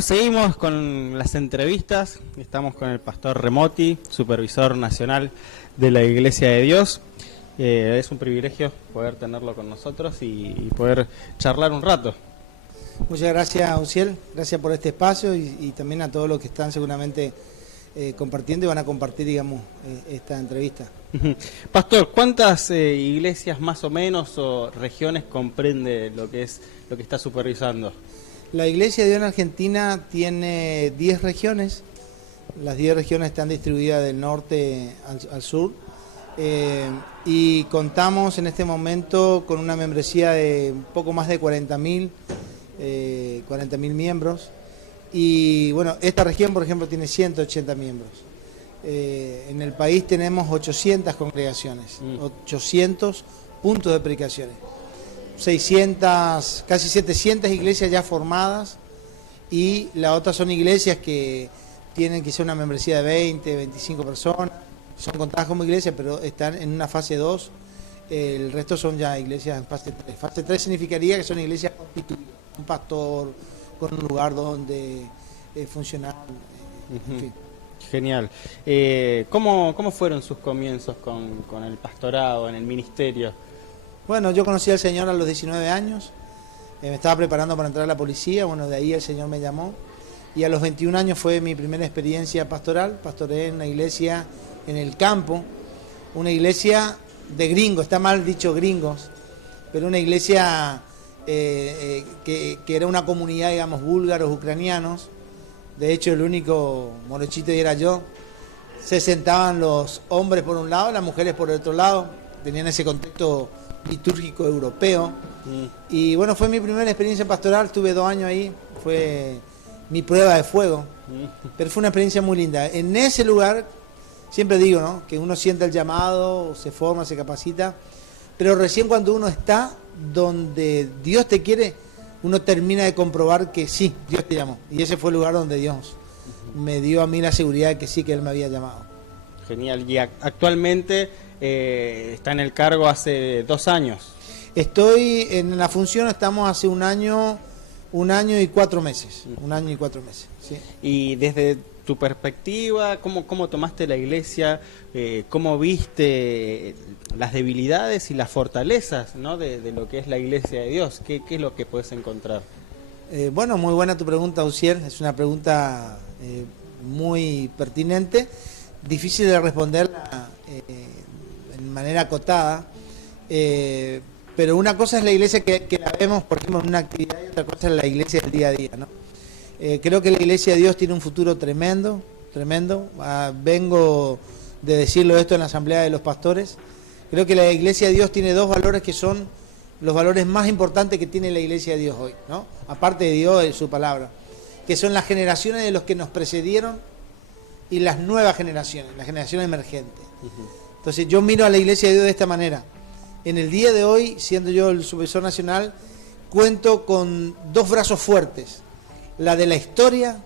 Bueno, seguimos con las entrevistas. Estamos con el pastor Remoti, supervisor nacional de la Iglesia de Dios. Es un privilegio poder tenerlo con nosotros y poder charlar un rato. Muchas gracias, Uciel. Gracias por este espacio y también a todos los que están seguramente compartiendo y van a compartir, digamos, esta entrevista. Pastor, ¿cuántas iglesias más o menos o regiones comprende lo que está supervisando? La Iglesia de Dios en Argentina tiene 10 regiones. Las 10 regiones están distribuidas del norte al sur. Y contamos en este momento con una membresía de un poco más de 40.000 miembros. Y bueno, esta región, por ejemplo, tiene 180 miembros. En el país tenemos 800 congregaciones, 800 puntos de predicaciones. 600, casi 700 iglesias ya formadas, y las otras son iglesias que tienen quizá una membresía de 20, 25 personas, son contadas como iglesias, pero están en una fase 2, el resto son ya iglesias en fase 3. Fase 3 significaría que son iglesias constituidas, un pastor, con un lugar donde funcionar, en fin. Genial. ¿Cómo fueron sus comienzos con el pastorado, en el ministerio? Bueno, yo conocí al Señor a los 19 años, me estaba preparando para entrar a la policía, bueno, de ahí el Señor me llamó, y a los 21 años fue mi primera experiencia pastoral. Pastoreé en una iglesia en el campo, una iglesia de gringos, está mal dicho gringos, pero una iglesia que era una comunidad, digamos, búlgaros, ucranianos. De hecho, el único morochito era yo. Se sentaban los hombres por un lado, las mujeres por el otro lado, tenían ese contexto litúrgico europeo. Y bueno, fue mi primera experiencia pastoral, estuve 2 años ahí, fue mi prueba de fuego, pero fue una experiencia muy linda. En ese lugar, siempre digo, ¿no?, que uno siente el llamado, se forma, se capacita, pero recién cuando uno está donde Dios te quiere, uno termina de comprobar que sí, Dios te llamó. Y ese fue el lugar donde Dios me dio a mí la seguridad de que sí, que Él me había llamado. Genial. Y actualmente está en el cargo hace 2 años. Estoy en la función, estamos hace un año y 4 meses. Un año y 4 meses, sí. Y desde tu perspectiva, ¿cómo tomaste la iglesia? ¿Cómo viste las debilidades y las fortalezas, ¿no?, de lo que es la iglesia de Dios? ¿Qué es lo que puedes encontrar? Bueno, muy buena tu pregunta, Uciel. Es una pregunta muy pertinente, difícil de responderla en manera acotada. Pero una cosa es la iglesia que la vemos, por ejemplo, en una actividad, y otra cosa es la iglesia del día a día, ¿no? Creo que la iglesia de Dios tiene un futuro tremendo, tremendo. Vengo de decirlo esto en la asamblea de los pastores. Creo que la iglesia de Dios tiene 2 valores que son los valores más importantes que tiene la iglesia de Dios hoy, ¿no? Aparte de Dios y su palabra, que son las generaciones de los que nos precedieron y las nuevas generaciones, la generación emergente. Entonces yo miro a la iglesia de Dios de esta manera. En el día de hoy, siendo yo el supervisor nacional, cuento con 2 brazos fuertes: la de la historia,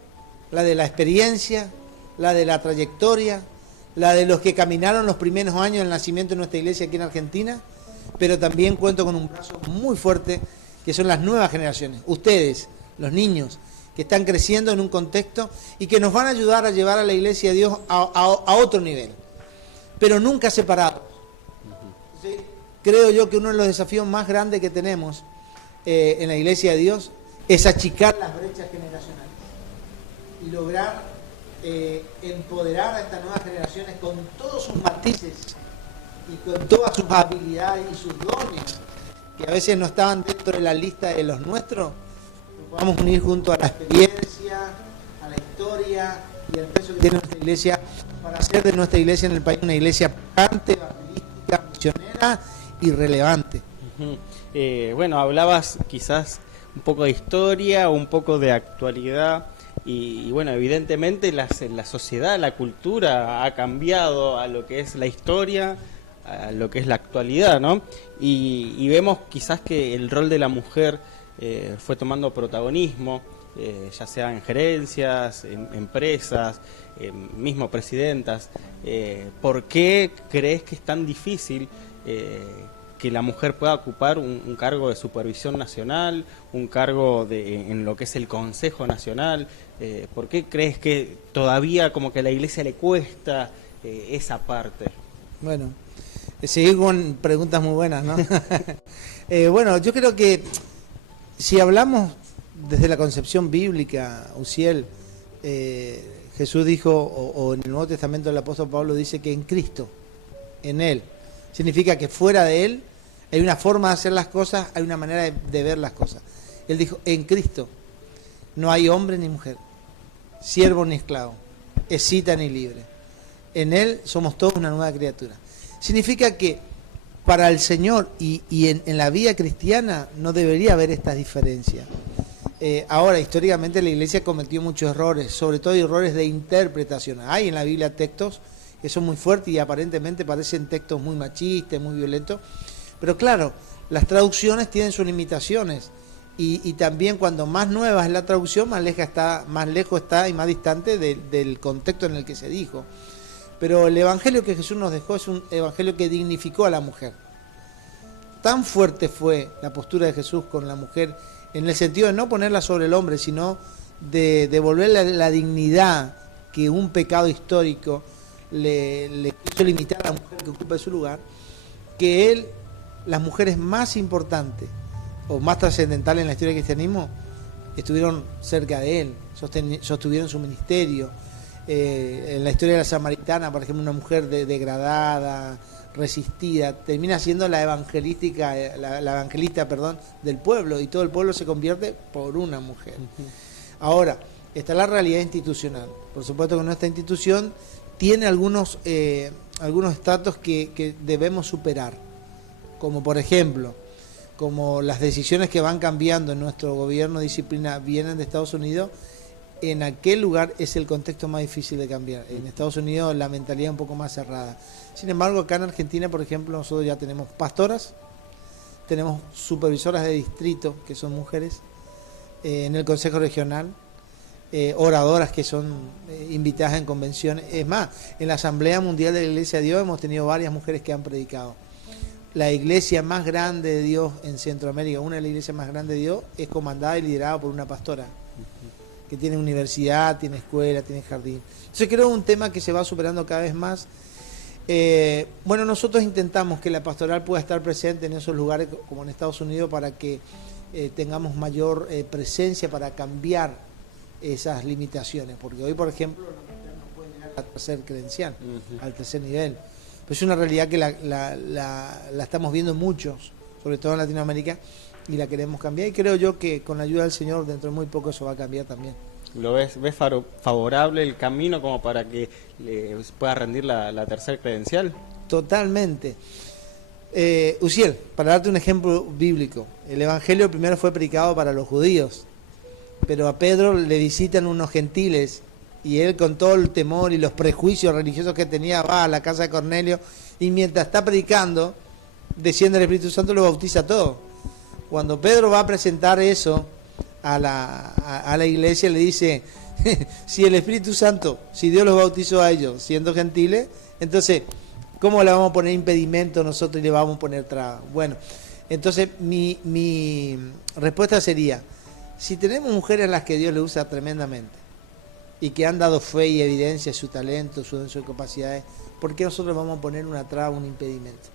la de la experiencia, la de la trayectoria, la de los que caminaron los primeros años del nacimiento de nuestra iglesia aquí en Argentina, pero también cuento con un brazo muy fuerte, que son las nuevas generaciones. Ustedes, los niños, que están creciendo en un contexto y que nos van a ayudar a llevar a la iglesia de Dios a otro nivel, pero nunca separados. ¿Sí? Creo yo que uno de los desafíos más grandes que tenemos en la iglesia de Dios es achicar las brechas generacionales y lograr empoderar a estas nuevas generaciones con todos sus matices y con todas sus habilidades y sus dones, que a veces no estaban dentro de la lista de los nuestros. Nos podamos unir junto a la experiencia, a la historia y al peso que tiene nuestra iglesia, para hacer de nuestra iglesia en el país una iglesia pujante, evangelística, misionera y relevante. Bueno, hablabas quizás un poco de historia, un poco de actualidad, y bueno, evidentemente la sociedad, la cultura ha cambiado a lo que es la historia, a lo que es la actualidad, ¿no? Y vemos quizás que el rol de la mujer fue tomando protagonismo, ya sea en gerencias, en empresas, mismo presidentas. ¿Por qué crees que es tan difícil que la mujer pueda ocupar un cargo de supervisión nacional, un cargo en lo que es el Consejo Nacional? ¿Por qué crees que todavía como que a la Iglesia le cuesta esa parte? Bueno, seguir con preguntas muy buenas, ¿no? Bueno, yo creo que si hablamos desde la concepción bíblica, Uziel, Jesús dijo, o en el Nuevo Testamento el apóstol Pablo dice que en Cristo, en Él, significa que fuera de Él hay una forma de hacer las cosas, hay una manera de ver las cosas. Él dijo, en Cristo no hay hombre ni mujer, siervo ni esclavo, escita ni libre. En Él somos todos una nueva criatura. Significa que para el Señor y en la vida cristiana no debería haber estas diferencias. Ahora, históricamente la Iglesia cometió muchos errores, sobre todo errores de interpretación. Hay en la Biblia textos que son muy fuertes y aparentemente parecen textos muy machistas, muy violentos, pero claro, las traducciones tienen sus limitaciones y también cuando más nueva es la traducción, más lejos está y más distante del contexto en el que se dijo. Pero el evangelio que Jesús nos dejó es un evangelio que dignificó a la mujer. Tan fuerte fue la postura de Jesús con la mujer, en el sentido de no ponerla sobre el hombre, sino de devolverle la dignidad que un pecado histórico le quiso limitar a la mujer que ocupa su lugar, que las mujeres más importantes o más trascendentales en la historia del cristianismo estuvieron cerca de él, sostuvieron su ministerio. En la historia de la samaritana, por ejemplo, una mujer degradada, resistida, termina siendo la evangelista del pueblo, y todo el pueblo se convierte por una mujer. Ahora, está la realidad institucional. Por supuesto que nuestra institución tiene algunos estratos que debemos superar, como por ejemplo, como las decisiones que van cambiando en nuestro gobierno de disciplina vienen de Estados Unidos. En aquel lugar es el contexto más difícil de cambiar. En Estados Unidos la mentalidad es un poco más cerrada. Sin embargo, acá en Argentina, por ejemplo, nosotros ya tenemos pastoras, tenemos supervisoras de distrito, que son mujeres, en el Consejo Regional, oradoras que son invitadas en convenciones. Es más, en la Asamblea Mundial de la Iglesia de Dios hemos tenido varias mujeres que han predicado. La iglesia más grande de Dios en Centroamérica, una de las iglesias más grandes de Dios, es comandada y liderada por una pastora, que tiene universidad, tiene escuela, tiene jardín. Entonces creo que es un tema que se va superando cada vez más. Bueno, nosotros intentamos que la pastoral pueda estar presente en esos lugares como en Estados Unidos para que tengamos mayor presencia para cambiar esas limitaciones, porque hoy, por ejemplo, no pueden llegar al tercer credencial, al tercer nivel. Pues es una realidad que la estamos viendo muchos, sobre todo en Latinoamérica, y la queremos cambiar, y creo yo que con la ayuda del Señor dentro de muy poco eso va a cambiar también. ¿Lo ves favorable el camino como para que le pueda rendir la tercera credencial? Totalmente. Uziel, para darte un ejemplo bíblico, el Evangelio primero fue predicado para los judíos, pero a Pedro le visitan unos gentiles, y él, con todo el temor y los prejuicios religiosos que tenía, va a la casa de Cornelio, y mientras está predicando, desciende el Espíritu Santo y lo bautiza a todos. Cuando Pedro va a presentar eso a la iglesia, le dice, si el Espíritu Santo, si Dios los bautizó a ellos siendo gentiles, entonces, ¿cómo le vamos a poner impedimento nosotros y le vamos a poner trabas? Bueno, entonces mi respuesta sería, si tenemos mujeres a las que Dios le usa tremendamente y que han dado fe y evidencia de su talento, sus capacidades, ¿por qué nosotros vamos a poner una traba, un impedimento?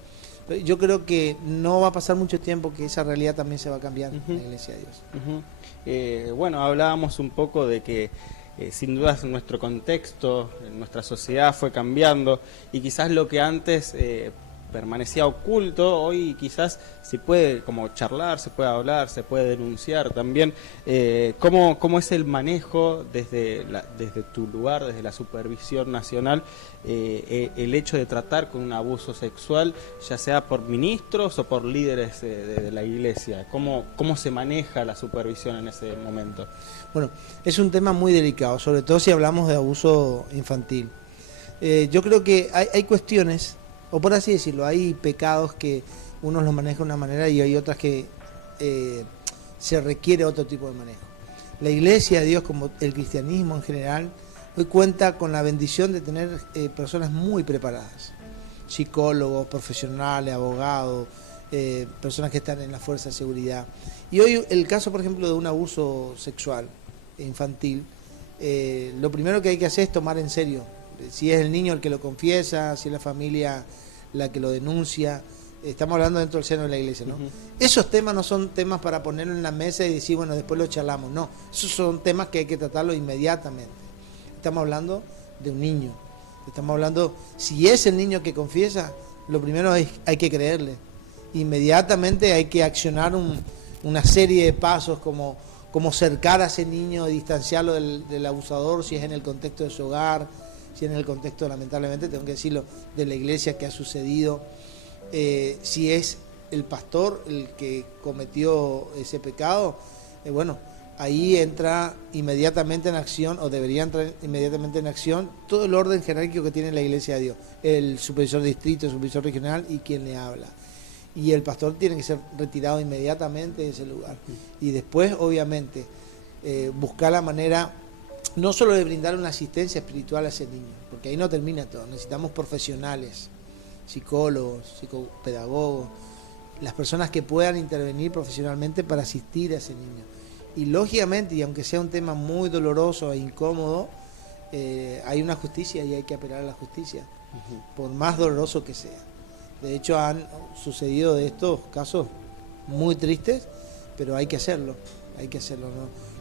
Yo creo que no va a pasar mucho tiempo que esa realidad también se va a cambiar en la Iglesia de Dios. Bueno, hablábamos un poco de que sin dudas nuestro contexto, nuestra sociedad fue cambiando, y quizás lo que antes permanecía oculto, hoy quizás se puede como charlar, se puede hablar, se puede denunciar también. ¿Cómo es el manejo desde tu lugar, desde la supervisión nacional, el hecho de tratar con un abuso sexual, ya sea por ministros o por líderes de la iglesia? ¿Cómo se maneja la supervisión en ese momento? Bueno, es un tema muy delicado, sobre todo si hablamos de abuso infantil. Yo creo que hay cuestiones, o por así decirlo, hay pecados que unos los maneja de una manera y hay otras que se requiere otro tipo de manejo. La Iglesia de Dios, como el cristianismo en general, hoy cuenta con la bendición de tener personas muy preparadas, psicólogos, profesionales, abogados, personas que están en la fuerza de seguridad. Y hoy el caso, por ejemplo, de un abuso sexual infantil, lo primero que hay que hacer es tomar en serio. Si es el niño el que lo confiesa, si es la familia la que lo denuncia, estamos hablando dentro del seno de la iglesia, ¿no? Esos temas no son temas para ponerlo en la mesa y decir, bueno, después lo charlamos, no. Esos son temas que hay que tratarlo inmediatamente. Estamos hablando de un niño. Estamos hablando, si es el niño que confiesa, lo primero hay que creerle. Inmediatamente hay que accionar una serie de pasos como cercar a ese niño, distanciarlo del abusador, si es en el contexto de su hogar, si es en el contexto, lamentablemente, tengo que decirlo, de la iglesia que ha sucedido, si es el pastor el que cometió ese pecado, bueno, ahí entra inmediatamente en acción, o debería entrar inmediatamente en acción, todo el orden jerárquico que tiene la iglesia de Dios, el supervisor de distrito, el supervisor regional y quien le habla. Y el pastor tiene que ser retirado inmediatamente de ese lugar. Y después, obviamente, buscar la manera, no solo de brindar una asistencia espiritual a ese niño, porque ahí no termina todo. Necesitamos profesionales, psicólogos, psicopedagogos, las personas que puedan intervenir profesionalmente para asistir a ese niño. Y lógicamente, y aunque sea un tema muy doloroso e incómodo, hay una justicia y hay que apelar a la justicia, por más doloroso que sea. De hecho, han sucedido de estos casos muy tristes, pero hay que hacerlo,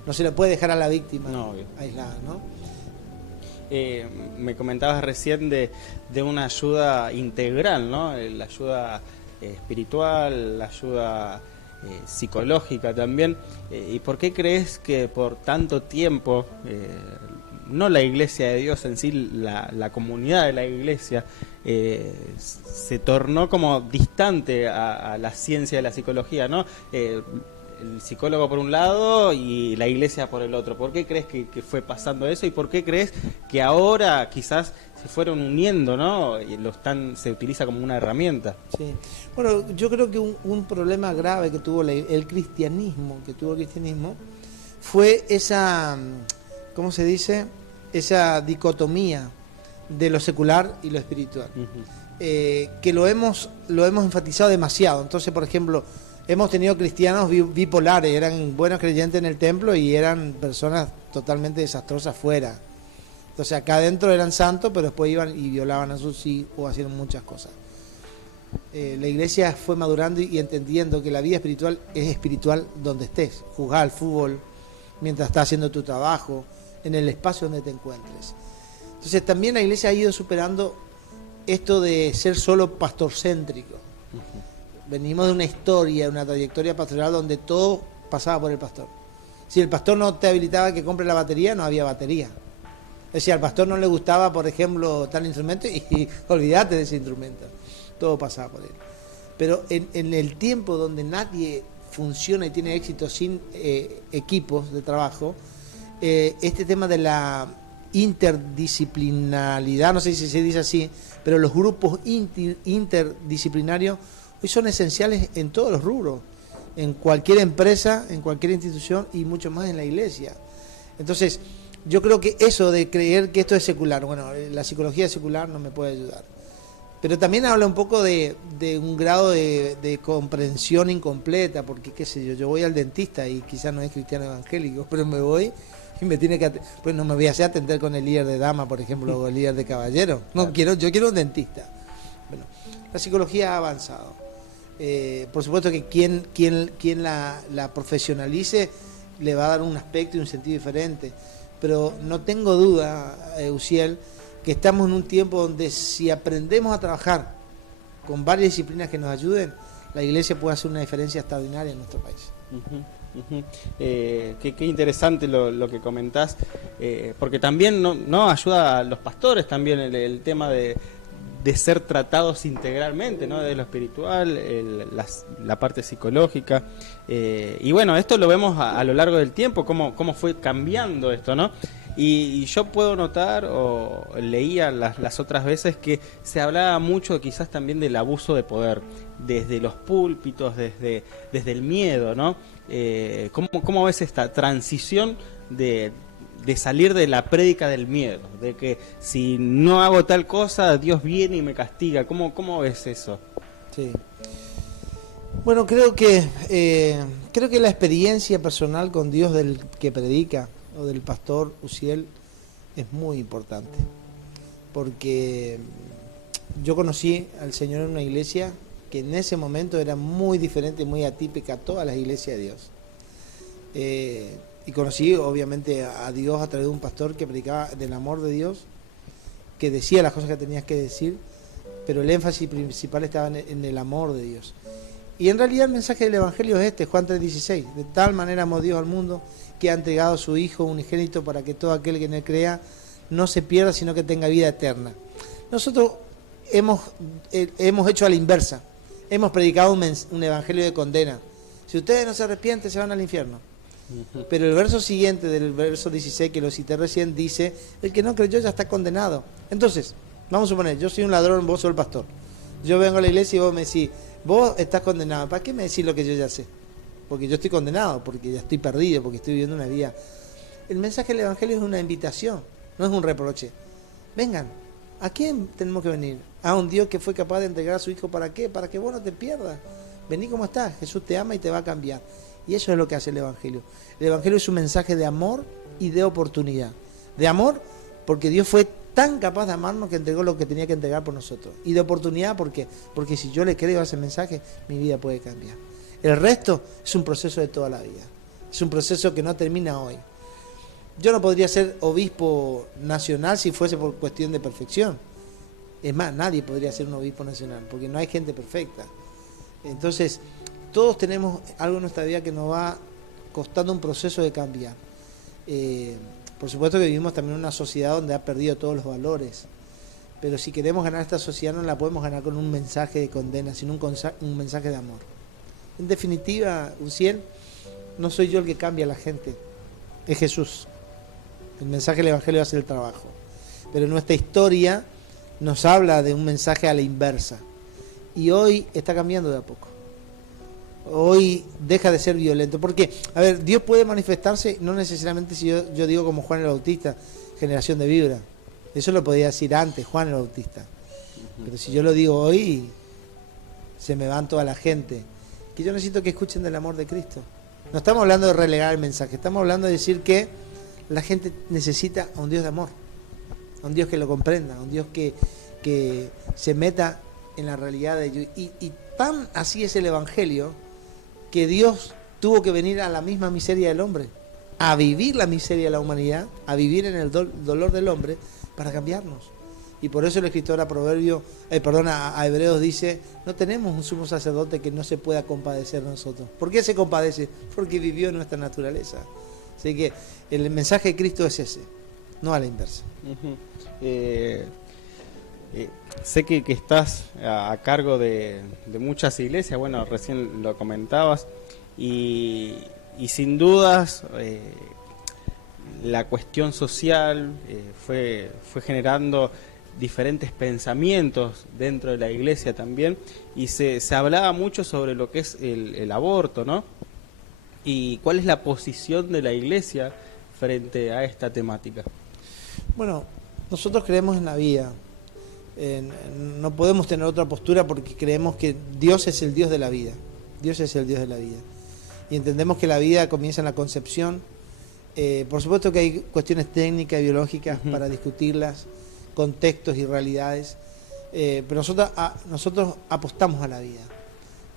no se le puede dejar a la víctima aislada, ¿no? Me comentabas recién de una ayuda integral, ¿no? La ayuda espiritual, la ayuda psicológica también. ¿Y por qué crees que por tanto tiempo, no la iglesia de Dios en sí, la comunidad de la iglesia, se tornó como distante a la ciencia de la psicología, ¿no? El psicólogo por un lado y la iglesia por el otro. ¿Por qué crees que fue pasando eso y por qué crees que ahora quizás se fueron uniendo, ¿no? Y se utiliza como una herramienta. Sí. Bueno, yo creo que un problema grave que tuvo el cristianismo, fue esa, ¿cómo se dice? Esa dicotomía de lo secular y lo espiritual. Que lo hemos enfatizado demasiado. Entonces, por ejemplo, hemos tenido cristianos bipolares, eran buenos creyentes en el templo y eran personas totalmente desastrosas fuera. Entonces acá adentro eran santos, pero después iban y violaban a sus hijos o hacían muchas cosas. La iglesia fue madurando y entendiendo que la vida espiritual es espiritual donde estés. Jugás al fútbol, mientras estás haciendo tu trabajo, en el espacio donde te encuentres. Entonces también la iglesia ha ido superando esto de ser solo pastorcéntrico. Venimos de una historia, una trayectoria pastoral donde todo pasaba por el pastor. Si el pastor no te habilitaba que compre la batería, no había batería. Es decir, al pastor no le gustaba, por ejemplo, tal instrumento y olvídate de ese instrumento. Todo pasaba por él. Pero en el tiempo donde nadie funciona y tiene éxito sin equipos de trabajo, este tema de la interdisciplinaridad, no sé si se dice así, pero los grupos interdisciplinarios hoy son esenciales en todos los rubros, en cualquier empresa, en cualquier institución y mucho más en la iglesia. Entonces, yo creo que eso de creer que esto es secular, bueno, la psicología secular no me puede ayudar. Pero también habla un poco de un grado de comprensión incompleta, porque qué sé yo voy al dentista y quizás no es cristiano evangélico, pero me voy y me tiene que pues no me voy a hacer atender con el líder de dama, por ejemplo, o el líder de caballero. No quiero, yo quiero un dentista. Bueno, la psicología ha avanzado. Por supuesto que quien la profesionalice le va a dar un aspecto y un sentido diferente, pero no tengo duda, Uciel, que estamos en un tiempo donde si aprendemos a trabajar con varias disciplinas que nos ayuden, la iglesia puede hacer una diferencia extraordinaria en nuestro país. Qué interesante lo que comentás, porque también no ayuda a los pastores también el tema de ser tratados integralmente, ¿no? De lo espiritual, la parte psicológica, y bueno, esto lo vemos a lo largo del tiempo, cómo fue cambiando esto, ¿no? Y yo puedo notar, o leía las otras veces, que se hablaba mucho quizás también del abuso de poder, desde los púlpitos, desde el miedo, ¿no? ¿Cómo ves esta transición de salir de la prédica del miedo, de que si no hago tal cosa, Dios viene y me castiga? ¿Cómo ves eso? Sí. Bueno, creo que la experiencia personal con Dios del que predica o del pastor Uziel es muy importante, porque yo conocí al Señor en una iglesia que en ese momento era muy diferente, muy atípica a todas las iglesias de Dios. Y conocí obviamente a Dios a través de un pastor que predicaba del amor de Dios, que decía las cosas que tenías que decir, pero el énfasis principal estaba en el amor de Dios. Y en realidad el mensaje del Evangelio es este, Juan 3:16, de tal manera amó Dios al mundo que ha entregado a su Hijo unigénito para que todo aquel que en él crea no se pierda, sino que tenga vida eterna. Nosotros hemos hecho a la inversa, hemos predicado un evangelio de condena. Si ustedes no se arrepienten, se van al infierno. Pero el verso siguiente del verso 16, que lo cité recién, dice, el que no creyó ya está condenado. Entonces, vamos a suponer, yo soy un ladrón, vos sos el pastor. Yo vengo a la iglesia y vos me decís, vos estás condenado. ¿Para qué me decís lo que yo ya sé? Porque yo estoy condenado, porque ya estoy perdido, porque estoy viviendo una vida. El mensaje del evangelio es una invitación, no es un reproche. Vengan, ¿a quién tenemos que venir? A un Dios que fue capaz de entregar a su Hijo. ¿Para qué? Para que vos no te pierdas. Vení como estás, Jesús te ama y te va a cambiar. Y eso es lo que hace el evangelio. El evangelio es un mensaje de amor y de oportunidad. De amor, porque Dios fue tan capaz de amarnos que entregó lo que tenía que entregar por nosotros. Y de oportunidad, ¿por qué? Porque si yo le creo a ese mensaje, mi vida puede cambiar. El resto es un proceso de toda la vida. Es un proceso que no termina hoy. Yo no podría ser obispo nacional si fuese por cuestión de perfección. Es más, nadie podría ser un obispo nacional, porque no hay gente perfecta. Entonces, todos tenemos algo en nuestra vida que nos va costando un proceso de cambiar. Por supuesto que vivimos también en una sociedad donde ha perdido todos los valores, pero si queremos ganar esta sociedad no la podemos ganar con un mensaje de condena, sino un mensaje de amor. En definitiva, Uziel, no soy yo el que cambia a la gente, es Jesús. El mensaje del Evangelio hace el trabajo, pero nuestra historia nos habla de un mensaje a la inversa, y hoy está cambiando de a poco. Hoy deja de ser violento, porque, a ver, Dios puede manifestarse, no necesariamente si yo digo como Juan el Bautista, generación de vibra, eso lo podía decir antes, Juan el Bautista, pero si yo lo digo hoy, se me van toda la gente, que yo necesito que escuchen del amor de Cristo. No estamos hablando de relegar el mensaje, estamos hablando de decir que la gente necesita a un Dios de amor, a un Dios que lo comprenda, a un Dios que se meta en la realidad de ellos. Y tan así es el Evangelio, que Dios tuvo que venir a la misma miseria del hombre, a vivir la miseria de la humanidad, a vivir en el dolor del hombre, para cambiarnos. Y por eso el escritor a Hebreos dice, no tenemos un sumo sacerdote que no se pueda compadecer de nosotros. ¿Por qué se compadece? Porque vivió nuestra naturaleza. Así que el mensaje de Cristo es ese, no a la inversa. Sé que estás a cargo de muchas iglesias, bueno, recién lo comentabas, y sin dudas la cuestión social fue generando diferentes pensamientos dentro de la iglesia también, y se hablaba mucho sobre lo que es el aborto, ¿no? ¿Y cuál es la posición de la iglesia frente a esta temática? Bueno, nosotros creemos en la vida. No podemos tener otra postura porque creemos que Dios es el Dios de la vida. Dios es el Dios de la vida. Y entendemos que la vida comienza en la concepción. Por supuesto que hay cuestiones técnicas y biológicas para discutirlas, contextos y realidades. Pero nosotros apostamos a la vida.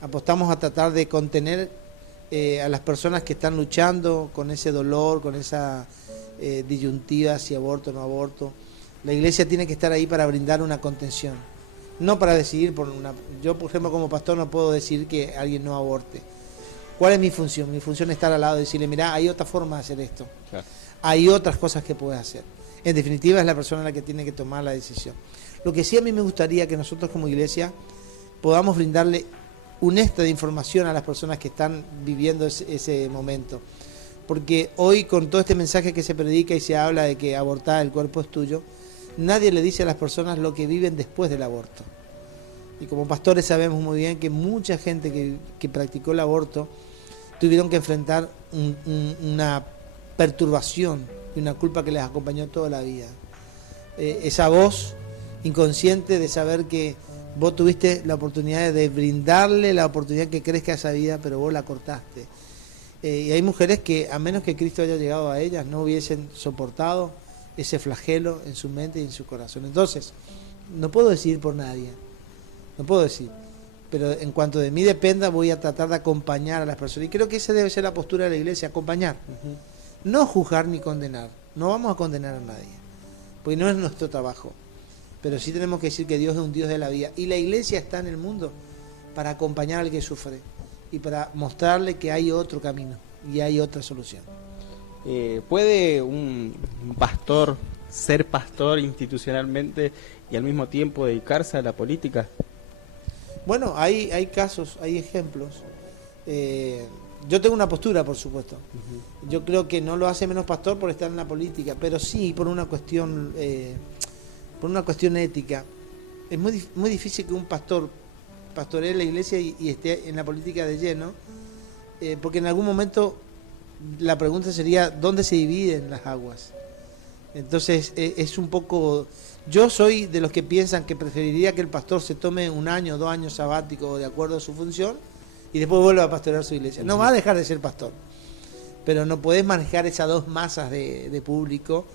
Apostamos a tratar de contener a las personas que están luchando con ese dolor, con esa disyuntiva si aborto o no aborto. La iglesia tiene que estar ahí para brindar una contención, no para decidir por una... Yo, por ejemplo, como pastor no puedo decir que alguien no aborte. ¿Cuál es mi función? Mi función es estar al lado y decirle, mirá, hay otra forma de hacer esto. Claro. Hay otras cosas que puedes hacer. En definitiva, es la persona la que tiene que tomar la decisión. Lo que sí a mí me gustaría que nosotros como iglesia podamos brindarle un extra de información a las personas que están viviendo ese momento. Porque hoy, con todo este mensaje que se predica y se habla de que abortar el cuerpo es tuyo, nadie le dice a las personas lo que viven después del aborto. Y como pastores sabemos muy bien que mucha gente que practicó el aborto tuvieron que enfrentar una perturbación y una culpa que les acompañó toda la vida. Esa voz inconsciente de saber que Vos tuviste la oportunidad de brindarle la oportunidad que crezca esa vida, pero vos la cortaste. Y hay mujeres que, a menos que Cristo haya llegado a ellas, no hubiesen soportado ese flagelo en su mente y en su corazón. Entonces, no puedo decidir por nadie, no puedo decir, pero en cuanto de mí dependa, voy a tratar de acompañar a las personas. Y creo que esa debe ser la postura de la iglesia, acompañar. No juzgar ni condenar. No vamos a condenar a nadie, porque no es nuestro trabajo. Pero sí tenemos que decir que Dios es un Dios de la vida. Y la iglesia está en el mundo para acompañar al que sufre y para mostrarle que hay otro camino y hay otra solución. ¿Puede un pastor ser pastor institucionalmente y al mismo tiempo dedicarse a la política? Bueno, hay casos, hay ejemplos. Yo tengo una postura, por supuesto. Yo creo que no lo hace menos pastor por estar en la política, pero sí por una cuestión ética. Es muy difícil que un pastor pastoree la iglesia y esté en la política de lleno, porque en algún momento la pregunta sería ¿dónde se dividen las aguas? Entonces es un poco... Yo soy de los que piensan que preferiría que el pastor se tome 1 año, 2 años sabáticos de acuerdo a su función y después vuelva a pastorear su iglesia. No va a dejar de ser pastor, pero no podés manejar esas dos masas de público,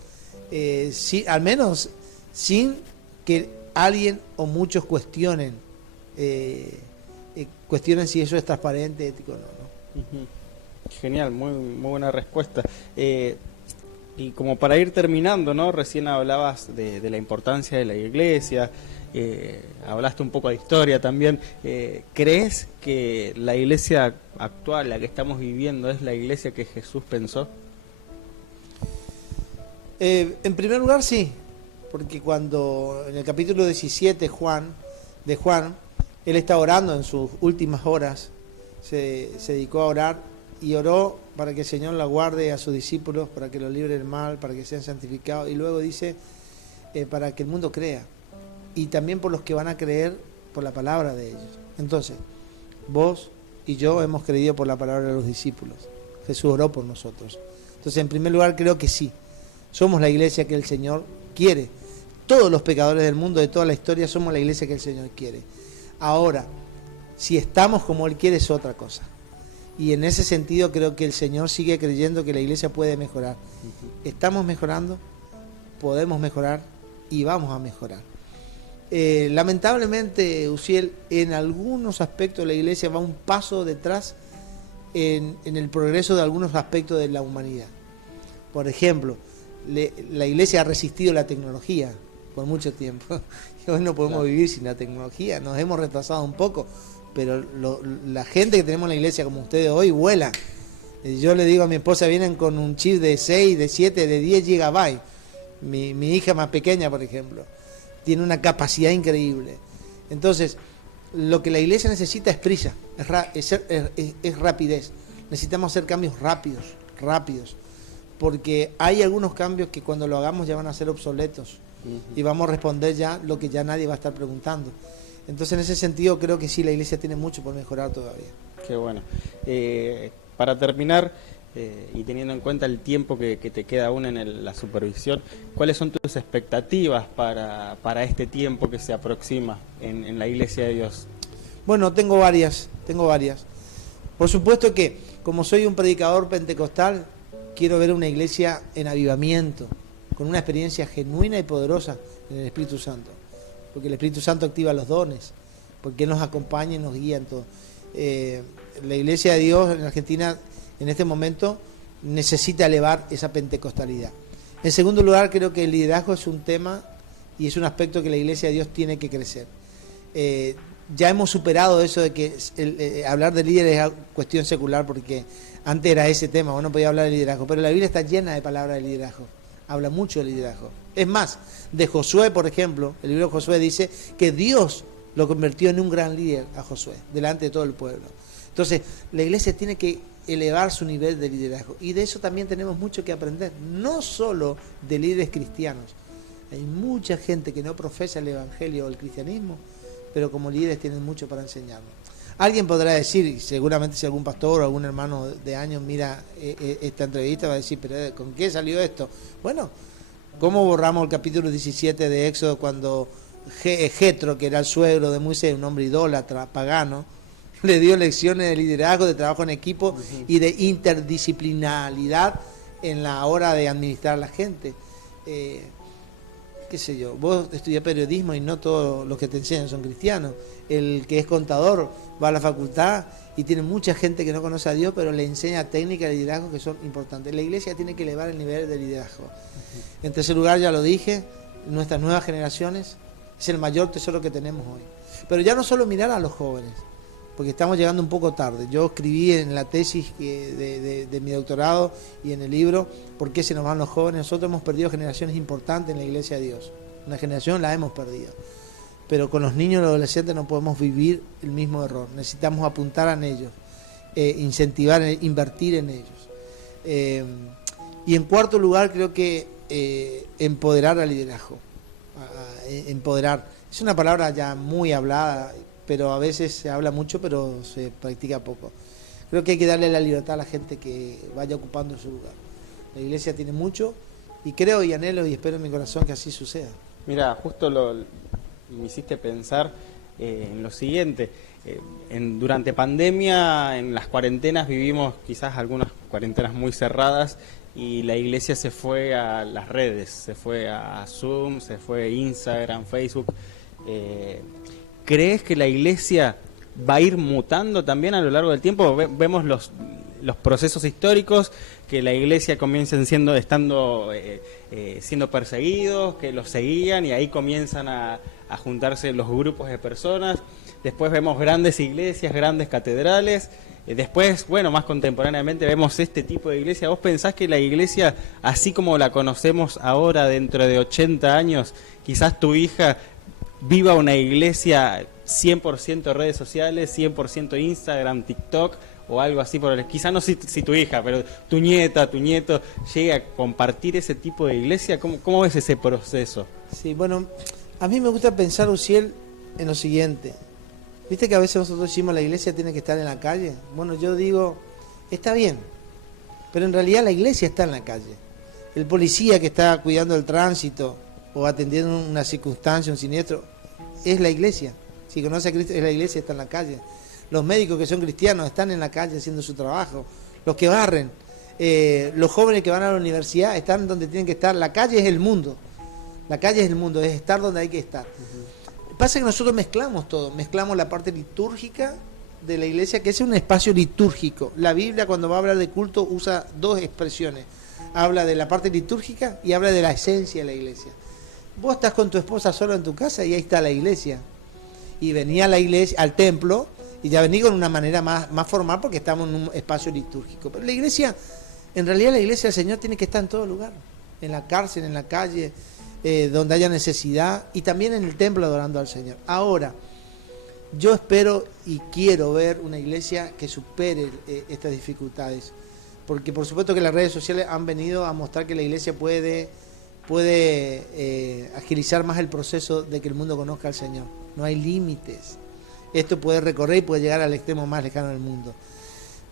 al menos sin que alguien o muchos cuestionen si eso es transparente, ético o no. Genial, muy buena respuesta. Y como para ir terminando, ¿no? Recién hablabas de la importancia de la iglesia, hablaste un poco de historia también. ¿Crees que la iglesia actual, la que estamos viviendo, es la iglesia que Jesús pensó? En primer lugar, sí, porque cuando en el capítulo 17 de Juan, él está orando en sus últimas horas, se dedicó a orar y oró para que el Señor la guarde a sus discípulos, para que los libre del mal, para que sean santificados, y luego dice para que el mundo crea, y también por los que van a creer por la palabra de ellos. Entonces, vos y yo hemos creído por la palabra de los discípulos. Jesús oró por nosotros. Entonces, en primer lugar, creo que sí, somos la iglesia que el Señor quiere. Todos los pecadores del mundo, de toda la historia, somos la iglesia que el Señor quiere. Ahora, si estamos como Él quiere es otra cosa. Y en ese sentido creo que el Señor sigue creyendo que la iglesia puede mejorar. Estamos mejorando, podemos mejorar y vamos a mejorar. Lamentablemente, Uciel, en algunos aspectos la iglesia va un paso detrás en el progreso de algunos aspectos de la humanidad. Por ejemplo, la iglesia ha resistido la tecnología por mucho tiempo. Y hoy no podemos vivir sin la tecnología, nos hemos retrasado un poco. Pero la gente que tenemos en la iglesia como ustedes hoy vuela. Yo le digo a mi esposa, vienen con un chip de 6, de 7, de 10 gigabytes. Mi hija más pequeña, por ejemplo, tiene una capacidad increíble. Entonces, lo que la iglesia necesita es prisa, es rapidez. Necesitamos hacer cambios rápidos, porque hay algunos cambios que cuando lo hagamos ya van a ser obsoletos y vamos a responder ya lo que ya nadie va a estar preguntando. Entonces, en ese sentido, creo que sí, la iglesia tiene mucho por mejorar todavía. Qué bueno. Para terminar, y teniendo en cuenta el tiempo que te queda aún en la supervisión, ¿cuáles son tus expectativas para este tiempo que se aproxima en la Iglesia de Dios? Bueno, tengo varias. Por supuesto que, como soy un predicador pentecostal, quiero ver una iglesia en avivamiento, con una experiencia genuina y poderosa en el Espíritu Santo. Porque el Espíritu Santo activa los dones, porque Él nos acompaña y nos guía en todo. La Iglesia de Dios en Argentina en este momento necesita elevar esa pentecostalidad. En segundo lugar, creo que el liderazgo es un tema y es un aspecto que la Iglesia de Dios tiene que crecer. Ya hemos superado eso de que hablar de líderes es cuestión secular, porque antes era ese tema, uno podía hablar de liderazgo, pero la Biblia está llena de palabras de liderazgo. Habla mucho de liderazgo. Es más, de Josué, por ejemplo, el libro de Josué dice que Dios lo convirtió en un gran líder a Josué, delante de todo el pueblo. Entonces, la iglesia tiene que elevar su nivel de liderazgo. Y de eso también tenemos mucho que aprender. No solo de líderes cristianos. Hay mucha gente que no profesa el evangelio o el cristianismo, pero como líderes tienen mucho para enseñarnos. Alguien podrá decir, y seguramente si algún pastor o algún hermano de años mira esta entrevista, va a decir, pero ¿con qué salió esto? Bueno, ¿cómo borramos el capítulo 17 de Éxodo cuando Jetro, que era el suegro de Moisés, un hombre idólatra, pagano, le dio lecciones de liderazgo, de trabajo en equipo y de interdisciplinaridad en la hora de administrar a la gente. Qué sé yo, vos estudiás periodismo y no todos los que te enseñan son cristianos. El que es contador va a la facultad y tiene mucha gente que no conoce a Dios, pero le enseña técnicas de liderazgo que son importantes. La iglesia tiene que elevar el nivel de liderazgo. En tercer lugar, ya lo dije, nuestras nuevas generaciones es el mayor tesoro que tenemos hoy. Pero ya no solo mirar a los jóvenes, porque estamos llegando un poco tarde. Yo escribí en la tesis de mi doctorado y en el libro ¿Por qué se nos van los jóvenes? Nosotros hemos perdido generaciones importantes en la Iglesia de Dios. Una generación la hemos perdido. Pero con los niños y los adolescentes no podemos vivir el mismo error. Necesitamos apuntar en ellos, incentivar, invertir en ellos. Y en cuarto lugar, creo que empoderar al liderazgo. Empoderar. Es una palabra ya muy hablada, pero a veces se habla mucho, pero se practica poco. Creo que hay que darle la libertad a la gente que vaya ocupando su lugar. La iglesia tiene mucho, y creo y anhelo y espero en mi corazón que así suceda. Mira, justo me hiciste pensar en lo siguiente. Durante pandemia, en las cuarentenas, vivimos quizás algunas cuarentenas muy cerradas, y la iglesia se fue a las redes, se fue a Zoom, se fue a Instagram, Facebook. ¿Crees que la iglesia va a ir mutando también a lo largo del tiempo? Vemos los procesos históricos, que la iglesia comienzan siendo perseguidos, que los seguían, y ahí comienzan a juntarse los grupos de personas. Después vemos grandes iglesias, grandes catedrales. Después, bueno, más contemporáneamente vemos este tipo de iglesia. ¿Vos pensás que la iglesia, así como la conocemos ahora, dentro de 80 años, quizás tu hija viva una iglesia 100% redes sociales, 100% Instagram, TikTok o algo así por el... Quizás no si tu hija, pero tu nieta, tu nieto llegue a compartir ese tipo de iglesia? ¿Cómo ves ese proceso? Sí, bueno, a mí me gusta pensar, Uciel, en lo siguiente. ¿Viste que a veces nosotros decimos la iglesia tiene que estar en la calle? Bueno, yo digo, está bien, pero en realidad la iglesia está en la calle. El policía que está cuidando el tránsito o atendiendo una circunstancia, un siniestro, es la iglesia. Si conoce a Cristo, es la iglesia, está en la calle. Los médicos que son cristianos están en la calle haciendo su trabajo. Los que barren, los jóvenes que van a la universidad están donde tienen que estar. La calle es el mundo. La calle es el mundo, es estar donde hay que estar. Pasa que nosotros mezclamos todo, mezclamos la parte litúrgica de la iglesia, que es un espacio litúrgico. La Biblia, cuando va a hablar de culto, usa dos expresiones. Habla de la parte litúrgica y habla de la esencia de la iglesia. Vos estás con tu esposa solo en tu casa y ahí está la iglesia. Y venía a la iglesia, al templo, y ya venía con una manera más formal porque estamos en un espacio litúrgico. Pero la iglesia, en realidad la iglesia del Señor tiene que estar en todo lugar. En la cárcel, en la calle, donde haya necesidad, y también en el templo adorando al Señor. Ahora, yo espero y quiero ver una iglesia que supere estas dificultades, porque por supuesto que las redes sociales han venido a mostrar que la iglesia puede agilizar más el proceso de que el mundo conozca al Señor. No hay límites. Esto puede recorrer y puede llegar al extremo más lejano del mundo.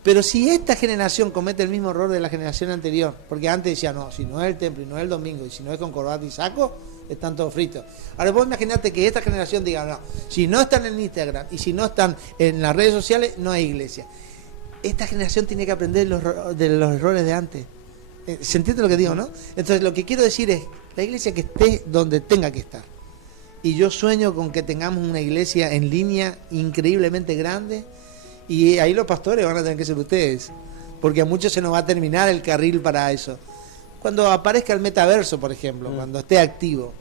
Pero si esta generación comete el mismo error de la generación anterior, porque antes decía, no, si no es el templo y no es el domingo, y si no es con corbata y saco, están todos fritos. Ahora vos imaginate que esta generación diga, no, si no están en Instagram y si no están en las redes sociales, no hay iglesia. Esta generación tiene que aprender de los errores de antes. ¿Se entiende lo que digo, no? Entonces lo que quiero decir es, la iglesia que esté donde tenga que estar. Y yo sueño con que tengamos una iglesia en línea increíblemente grande, y ahí los pastores van a tener que ser ustedes, porque a muchos se nos va a terminar el carril para eso. Cuando aparezca el metaverso, por ejemplo, cuando esté activo,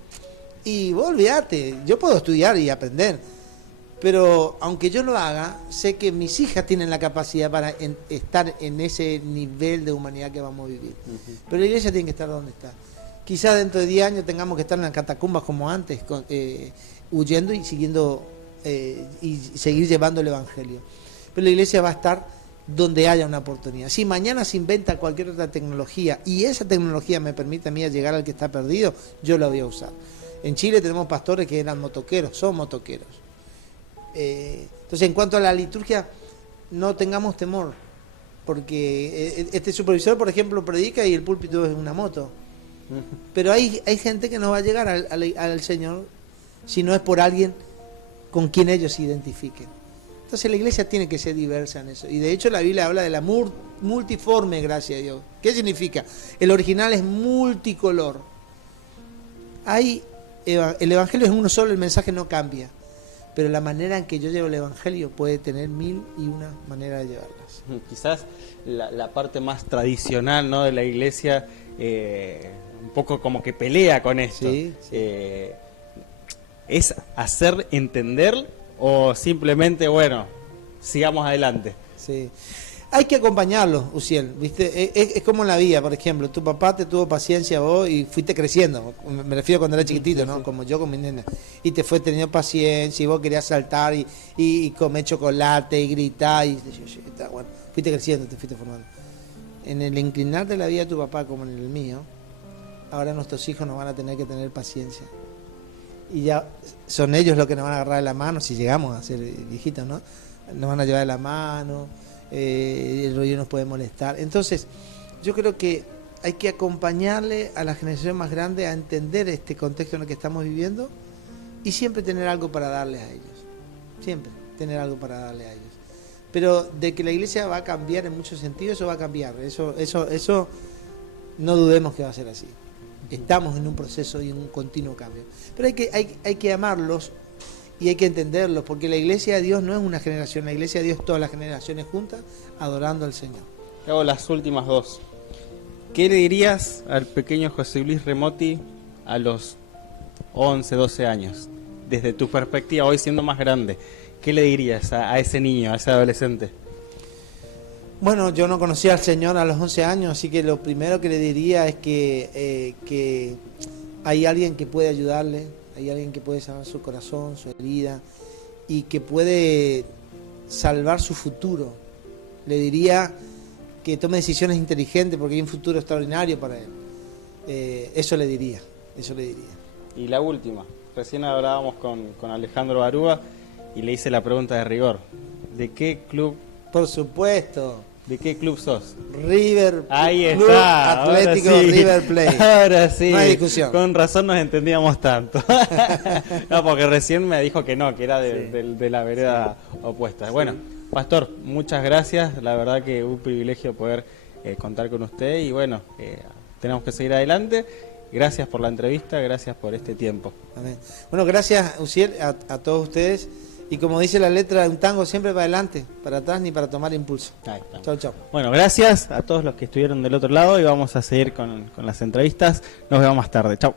y vos olvidate, yo puedo estudiar y aprender, pero aunque yo lo haga, sé que mis hijas tienen la capacidad para estar en ese nivel de humanidad que vamos a vivir. Pero la iglesia tiene que estar donde está. Quizás dentro de 10 años tengamos que estar en las catacumbas como antes, huyendo y siguiendo y seguir llevando el evangelio. Pero la iglesia va a estar donde haya una oportunidad. Si mañana se inventa cualquier otra tecnología y esa tecnología me permite a mí llegar al que está perdido, yo la voy a usar. En Chile tenemos pastores que eran motoqueros, son motoqueros. Entonces, en cuanto a la liturgia, no tengamos temor, porque este supervisor, por ejemplo, predica y el púlpito es una moto. Pero hay gente que no va a llegar al Señor sino es por alguien con quien ellos se identifiquen. Entonces la iglesia tiene que ser diversa en eso. Y de hecho la Biblia habla de la multiforme gracia de Dios. ¿Qué significa? El original es multicolor. El evangelio es uno solo, el mensaje no cambia. Pero la manera en que yo llevo el evangelio puede tener 1001 maneras de llevarlas. Quizás la parte más tradicional, ¿no?, de la iglesia, un poco como que pelea con esto. Sí. ¿Es hacer entender o simplemente, bueno, sigamos adelante? Sí. Hay que acompañarlo, Uciel, ¿viste? Es como en la vida, por ejemplo, tu papá te tuvo paciencia a vos y fuiste creciendo, me refiero cuando era chiquitito, ¿no? Como yo con mi nena, y te fue teniendo paciencia y vos querías saltar y comer chocolate y gritar y bueno, fuiste creciendo, te fuiste formando. En el inclinar de la vida de tu papá como en el mío, ahora nuestros hijos nos van a tener que tener paciencia. Y ya son ellos los que nos van a agarrar de la mano, si llegamos a ser viejitos, ¿no? Nos van a llevar de la mano, el rollo nos puede molestar. Entonces, yo creo que hay que acompañarle a la generación más grande a entender este contexto en el que estamos viviendo y siempre tener algo para darles a ellos. Siempre tener algo para darle a ellos. Pero de que la iglesia va a cambiar en muchos sentidos, eso va a cambiar. Eso no dudemos que va a ser así. Estamos en un proceso y en un continuo cambio. Pero hay que amarlos y hay que entenderlos, porque la iglesia de Dios no es una generación, la iglesia de Dios es todas las generaciones juntas adorando al Señor. Hago las últimas dos. ¿Qué le dirías al pequeño José Luis Remotti a los 11, 12 años? Desde tu perspectiva, hoy siendo más grande, ¿qué le dirías a ese niño, a ese adolescente? Bueno, yo no conocía al Señor a los 11 años, así que lo primero que le diría es que hay alguien que puede ayudarle, hay alguien que puede sanar su corazón, su herida, y que puede salvar su futuro. Le diría que tome decisiones inteligentes porque hay un futuro extraordinario para él. Eso le diría. Y la última, recién hablábamos con Alejandro Barúa y le hice la pregunta de rigor. ¿De qué club? Por supuesto. ¿De qué club sos? River. Ahí Club está. Atlético Ahora sí. River Plate. Ahora sí. No hay discusión. Con razón nos entendíamos tanto. No, porque recién me dijo que no, que era de la vereda opuesta. Bueno, Pastor, muchas gracias. La verdad que un privilegio poder contar con usted y bueno, tenemos que seguir adelante. Gracias por la entrevista, gracias por este tiempo. Amén. Bueno, gracias, Uciel, a todos ustedes. Y como dice la letra de un tango, siempre para adelante, para atrás ni para tomar impulso. Ahí está. Chau, chau. Bueno, gracias a todos los que estuvieron del otro lado y vamos a seguir con las entrevistas. Nos vemos más tarde. Chau.